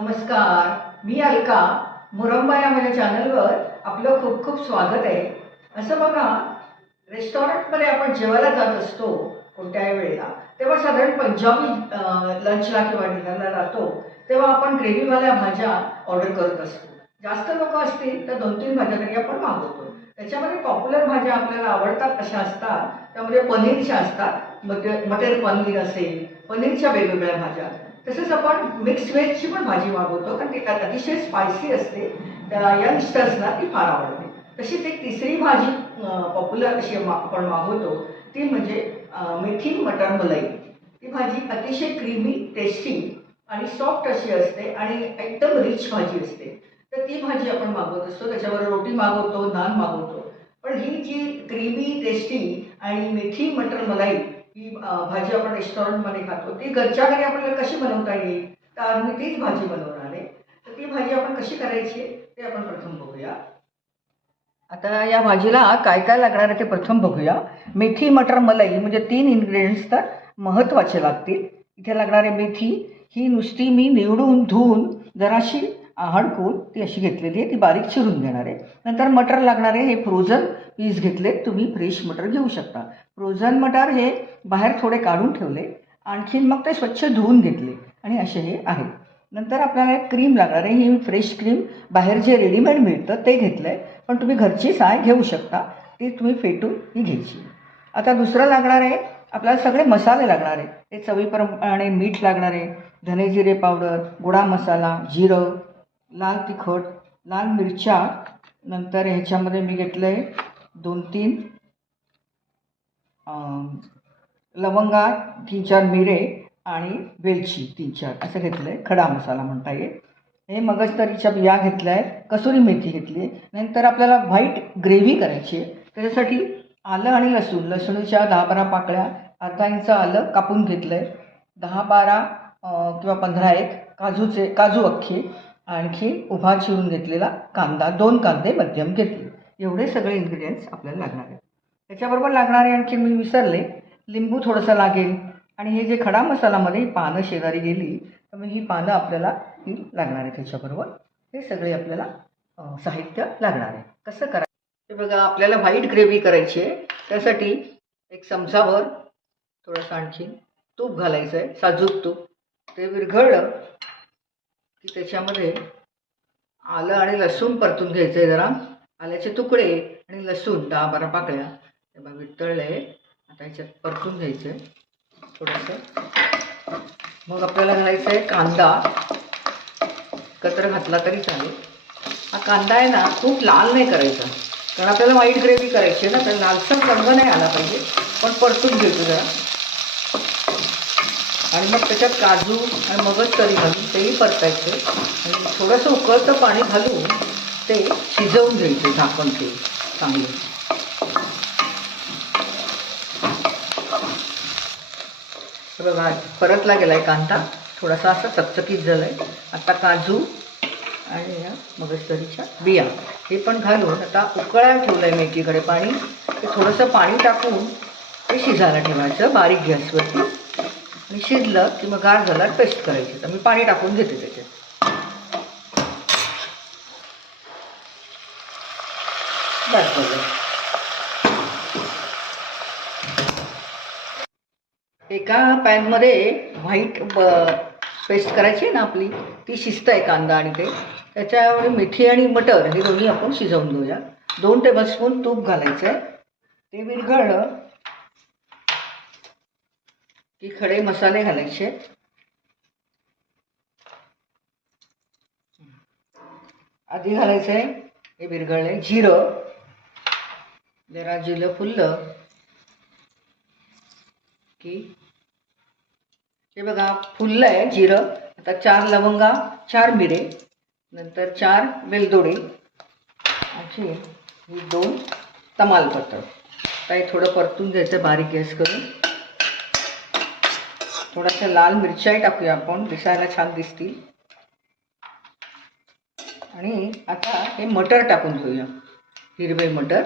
नमस्कार, मी अलका. मुरंबा या माझ्या चॅनलवर आपलं खूप खूप स्वागत आहे. असं बघा, रेस्टॉरंटमध्ये आपण जेवायला जात असतो कोणत्याही वेळेला, तेव्हा साधारण पंजाबी लंचला किंवा डिनरला जातो तेव्हा आपण ग्रेव्हीवाल्या भाज्या ऑर्डर करत असतो. जास्त लोक असतील तर 2-3 भाज्या तरी आपण मागवतो. त्याच्यामध्ये पॉप्युलर भाज्या आपल्याला आवडतात अशा असतात. त्यामध्ये पनीरच्या असतात, मटर पनीर असेल, पनीरच्या वेगवेगळ्या भाज्या. तसंच आपण मिक्स व्हेजची पण भाजी मागवतो, कारण ती अतिशय स्पायसी असते. त्या यंगस्टर्सला ती फार आवडते. तशीच एक तिसरी भाजी पॉप्युलर अशी आपण मागवतो, ती म्हणजे मेथी मटर मलाई. ती भाजी अतिशय क्रीमी, टेस्टी आणि सॉफ्ट अशी असते आणि एकदम रिच भाजी असते. तर ती भाजी आपण मागवत असतो. त्याच्यावर रोटी मागवतो, नान मागवतो. पण ही जी क्रीमी, टेस्टी आणि मेथी मटर मलाई ही भाजी आपण रेस्टॉरंटमध्ये खातो, ती घरच्या घरी आपल्याला कशी बनवता येईल? तर आज मी तीच भाजी बनवणार आहे. तर ती भाजी आपण कशी करायची ते आपण प्रथम बघूया. आता या भाजीला काय काय लागणार आहे ते प्रथम बघूया. मेथी मटर मलाई म्हणजे 3 इन्ग्रेडियंट्स तर महत्त्वाचे लागतील. इथे लागणारे मेथी ही नुसती मी निवडून धुवून जराशी हडकून ती अशी घेतलेली आहे, ती बारीक चिरून घेणार आहे. नंतर मटर लागणार आहे, हे फ्रोझन पीस घेतले, तुम्ही फ्रेश मटर घेऊ शकता. फ्रोझन मटर हे बाहेर थोडे काढून ठेवले, आणखीन मग ते स्वच्छ धुवून घेतले आणि असे हे आहे. नंतर आपल्याला एक क्रीम लागणार आहे, ही फ्रेश क्रीम बाहेर जे रेडीमेड मिळतं ते घेतलं आहे, पण तुम्ही घरची साय घेऊ शकता, ती तुम्ही फेटून ही घ्यायची. आता दुसरं लागणार आहे, आपल्याला सगळे मसाले लागणार आहे. ते चवीप्रमाणे मीठ लागणार आहे, धने जिरे पावडर, गोडा मसाला, जिरं, लाल तिखट, लाल मिरच्या. नंतर ह्याच्यामध्ये मी घेतलं आहे 2-3 लवंगा, 3-4 मिरे आणि वेलची 3-4 असं घेतलं आहे. खडा मसाला म्हणता येईल. हे मगजतरीच्या बिया घेतल्या आहेत, कसुरी मेथी घेतली आहे. नंतर आपल्याला व्हाईट ग्रेव्ही करायची आहे. त्याच्यासाठी आलं आणि लसूणच्या 10-12 पाकळ्या, अर्धा इंच आलं कापून घेतलं आहे, 10-12 किंवा 15 काजू अख्खे, आणखी उभा चिरून घेतलेला कांदा, 2 कांदे मध्यम घेतले. एवढे सगळे इन्ग्रेडियंट्स आपल्याला लागणार आहेत. त्याच्याबरोबर लागणारे आणखी मी विसरले, लिंबू थोडंसं लागेल. आणि हे जे खडा मसालामध्ये ही पानं शेजारी गेली तर मग ही पानं आपल्याला ही लागणार आहे. त्याच्याबरोबर हे सगळे आपल्याला साहित्य लागणार आहे. कसं करायचं ते बघा. आपल्याला व्हाईट ग्रेव्ही करायची आहे. त्यासाठी एक चमचाभर थोडंसं आणखी तूप घालायचं आहे, साजूक तूप. ते विरघळलं की त्याच्यामध्ये आलं आणि लसूण परतून घ्यायचं आहे. जरा आल्याचे तुकडे आणि लसूण 10-12 पाकळ्या ते बघा वितळलं आहे. आता ह्याच्यात परतून घ्यायचं आहे थोडंसं. मग आपल्याला घालायचं आहे कांदा, एकत्र घातला तरी चालेल. हा कांदा आहे ना, खूप लाल नाही करायचा, कारण आपल्याला व्हाईट ग्रेव्ही करायची आहे ना, तर लालसर रंग नाही आला पाहिजे, पण परतून घ्यायचं जरा. आणि मग त्याच्यात काजू आणि मगजतरी घालून तेही परतायचं आणि थोडंसं उकळतं पाणी घालून ते शिजवून घ्यायचं झाकण ठेवून चांगलं. बघा परतला गेला आहे कांदा, थोडासा असा चकचकीत झाला आहे. आता काजू आणि या मगजतरीच्या बिया हे पण घालून आता उकळायला ठेवलं आहे मी एकीकडे पाणी. ते थोडंसं पाणी टाकून ते शिजायला ठेवायचं बारीक गॅसवरती. आणि शिजलं की मग गार झाला पेस्ट करायची. तर मी पाणी टाकून घेते त्याच्यात. बस बघा. एका पॅनमध्ये व्हाईट पेस्ट करायची आहे ना आपली, ती शिजत आहे कांदा आणि ते. त्याच्यावर मेथी आणि मटर हे दोन्ही आपण शिजवून घेऊया. 2 टेबलस्पून तूप घालायचं आहे. ते विरघळलं की खडे मसाले घालायचे. आधी घालायचं आहे हे विरघळले जिरं. जरा जिरं फुललं की हे बघा फुललं आहे जिरं. आता 4 लवंगा, 4 मिरे, नंतर 4 वेलदोडे, आणखी ही 2 तमालपत्र. आता हे थोडं परतून घ्यायचं बारीक गॅस करून. थोड्याशा लाल मिरच्याही टाकूया आपण, दिसायला छान दिसतील. आणि आता हे मटर टाकून घेऊया, हिरवे मटर.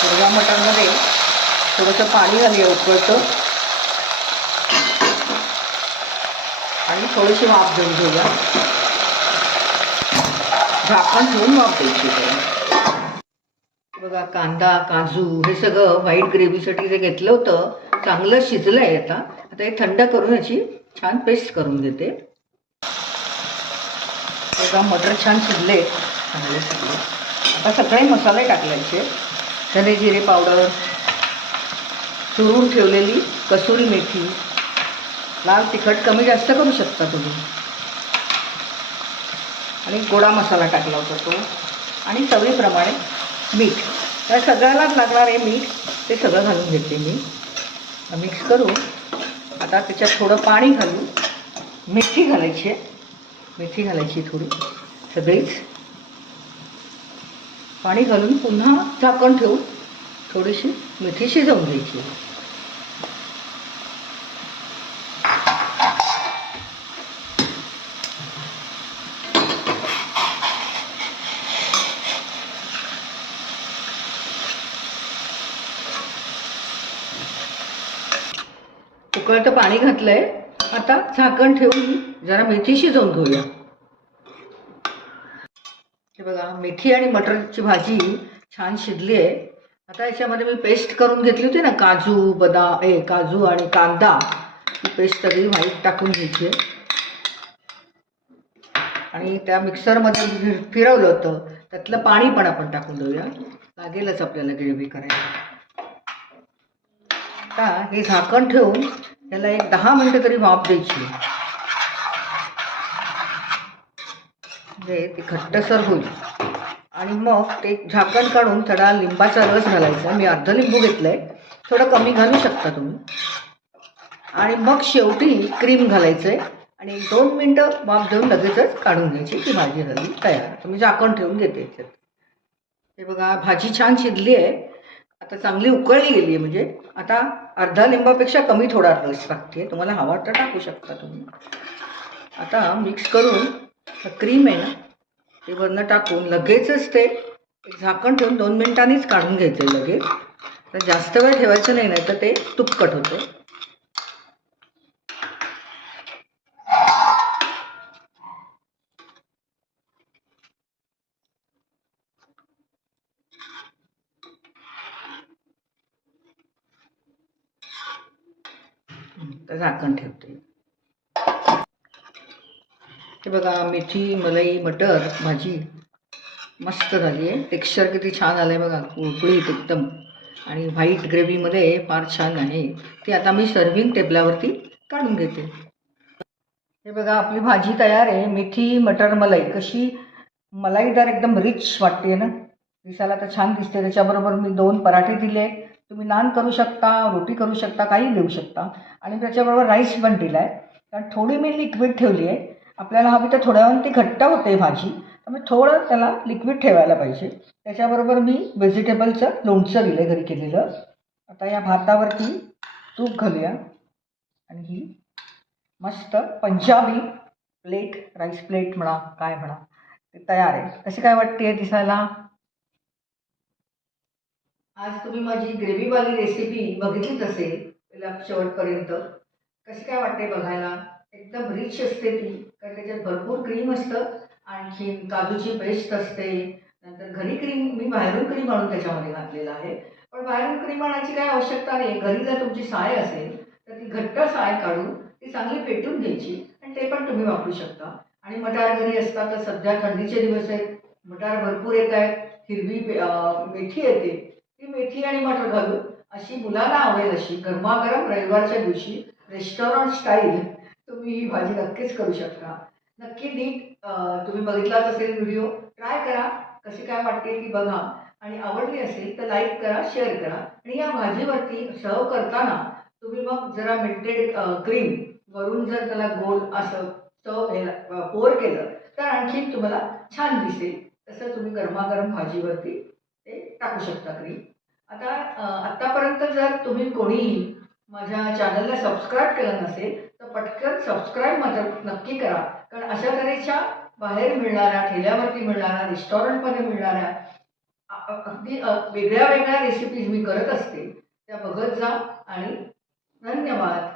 हिरव्या मटरमध्ये थोडंसं पाणी घालूया उकळतं. आणि थोडीशी वाफ देऊन घेऊया. झाकण ठेवून वाफ द्यायची त्याला. बघा कांदा काजू हे सगळं व्हाईट ग्रेव्हीसाठी जे घेतलं होतं चांगलं शिजलं आहे. आता हे थंड करून याची छान पेस्ट करून घेते. बघा मटर छान शिजले चांगले शिजले. आता सगळे मसाले टाकल्याचे. धने जिरे पावडर, चुरून ठेवलेली कसुरी मेथी, लाल तिखट कमी जास्त करू शकता तुम्ही, आणि गोडा मसाला टाकला होता तो, आणि चवीप्रमाणे मीठ. त्या सगळ्यालाच लागणारे मीठ ते सगळं घालून घेते मी. मिक्स करून आता त्याच्यात थोडं पाणी घालून मेथी घालायची आहे. मेथी घालायची थोडी सगळीच. पाणी घालून पुन्हा झाकण ठेवून थोडीशी मेथी शिजवून घ्यायची. उकळतं पाणी घातलंय. आता झाकण ठेवून जरा मेथी शिजवून घेऊया. हे बघा मेथी आणि मटरची भाजी छान शिजली आहे. आता याच्यामध्ये मी पेस्ट करून घेतली होती ना काजू आणि कांदा, ही पेस्ट सगळी व्हाईट टाकून घ्यायची आहे. आणि त्या मिक्सरमध्ये फिरवलं होतं त्यातलं पाणी पण आपण टाकून देऊया. लागेलच आपल्याला ग्रेव्ही करायला. आता हे झाकण ठेवून याला एक 10 मिनिटं तरी वाफ द्यायची. म्हणजे ते घट्टसर होईल. आणि मग ते झाकण काढून थोडा लिंबाचा रस घालायचा. मी अर्ध लिंबू घेतलं आहे, थोडं कमी घालू शकता तुम्ही. आणि मग शेवटी क्रीम घालायचं आहे आणि 2 मिनटं वाफ देऊन लगेचच काढून घ्यायची. ती भाजी झाली तयार. तर मी झाकण ठेवून घेते याच्यात. हे बघा भाजी छान शिजली आहे. आता चांगली उकळली गेली आहे. म्हणजे आता अर्धा लिंबापेक्षा कमी थोडा रस टाकते. तुम्हाला हवा तर टाकू शकता तुम्ही. आता मिक्स करून क्रीम आहे ना ते वरनं टाकून लगेचच ते एक झाकण ठेवून 2 मिनिटांनीच काढून घ्यायचं आहे लगेच. तर जास्त वेळ ठेवायचं नाही, नाही तर ते तुपकट होतं. तर झाकण ठेवते. हे बघा मेथी मलाई मटर भाजी मस्त झाली आहे. टेक्स्चर किती छान आलं आहे बघा, कुळकुळीत एकदम. आणि व्हाईट ग्रेव्हीमध्ये फार छान आहे. ती आता मी सर्विंग टेबलावरती काढून घेते. हे बघा आपली भाजी तयार आहे. मेथी मटर मलाई कशी मलाईदार एकदम रिच वाटते ना, दिसायला तर छान दिसते. त्याच्याबरोबर मी 2 पराठे दिले. तुम्ही नान करू शकता, रोटी करू शकता, काही देऊ शकता. आणि त्याच्याबरोबर राईस पण दिला आहे. कारण थोडी मी लिक्विड ठेवली आहे. आपल्याला हवी तर थोड्या वेळाने ती घट्ट होते भाजी, त्यामुळे थोडं त्याला लिक्विड ठेवायला पाहिजे. त्याच्याबरोबर मी व्हेजिटेबलचं लोणचं दिलं आहे घरी केलेलं. आता या भातावरती तूप घालूया आणि ही मस्त पंजाबी प्लेट, राईस प्लेट म्हणा काय म्हणा, ते तयार आहे. कशी काय वाटते दिसायला? आज तुम्ही माझी ग्रेव्हीवाली रेसिपी बघितलीच असेल त्याला शेवटपर्यंत. कशी काय वाटते बघायला? एकदम रिच असते ती, कारण त्याच्यात भरपूर क्रीम असतं. आणखीन काजूची पेस्ट असते. नंतर घरी क्रीम मी बाहेरून क्रीम आणून त्याच्यामध्ये घातलेलं आहे. पण बाहेरून क्रीम आणायची काही आवश्यकता नाही. घरी जर तुमची साय असेल तर ती घट्ट साय काढून ती चांगली फेटून घ्यायची आणि ते पण तुम्ही वापरू शकता. आणि मटार घरी असतात तर सध्या थंडीचे दिवस आहेत, मटार भरपूर येत आहेत, हिरवी मेथी येते. ती मेथी आणि मटर घालून अशी मुलांना आवडेल अशी गरमागरम रविवारच्या दिवशी रेस्टॉरंट स्टाईल तुम्ही ही भाजी नक्कीच करू शकता. नक्की नीट तुम्ही बघितलाच असेल व्हिडिओ, ट्राय करा. कशी काय वाटते ती बघा. आणि आवडली असेल तर लाईक करा, शेअर करा. आणि या भाजीवरती सर्व करताना तुम्ही मग जरा मेल्टेड क्रीम वरून जर त्याला गोल असं पोर केलं तर आणखीन तुम्हाला छान दिसेल. तसं तुम्ही गरमागरम भाजीवरती ते टाकू शकता क्रीम. आता आत्तापर्यंत जर तुम्ही कोणीही माझ्या चॅनलला सबस्क्राईब केलं नसेल तर पटकन सबस्क्राईब मात्र नक्की करा. कारण अशा तऱ्हेच्या बाहेर मिळणाऱ्या, ठेल्यावरती मिळणाऱ्या, रेस्टॉरंटमध्ये मिळणाऱ्या अगदी वेगळ्या वेगळ्या रेसिपीज मी करत असते, त्या बघत जा. आणि धन्यवाद.